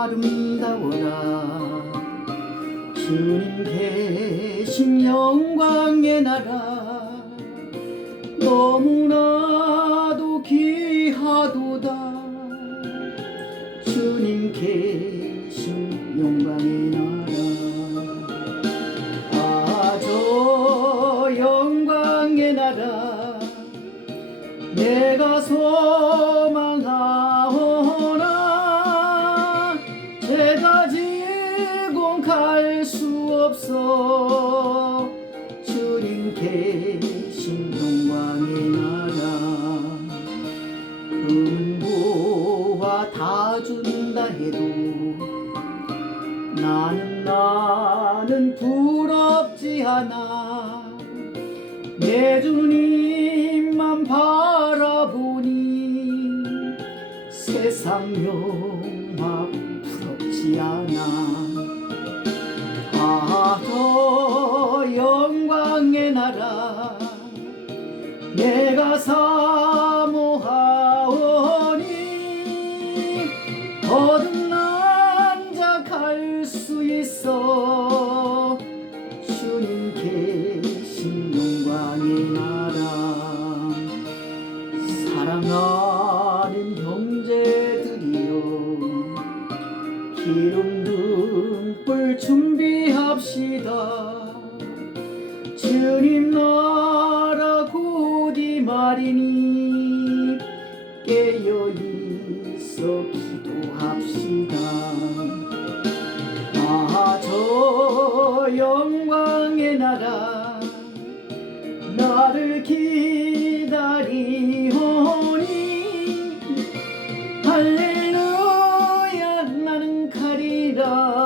아름다워라. 주님 계신 영광의 나라. 너무나도 귀하도다. 주님 계신 영광의 나라. 아 저 영광의 나라. 내가 소 지고 갈수 없어. 주님 계신 영광의 나라. 금보와 다 준다 해도 나는 나는 부럽지 않아. 내 주님만 바라보니 세상 영 내가 사모하오니 어둠 남자 갈 수 있어. 주님 계신 영광의 나라. 사랑하는 형제들이여 기름 등불 준비합시다 깨어 있어 기도합시다. 아 저 영광의 나라 나를 기다리오니. 할렐루야 나는 가리라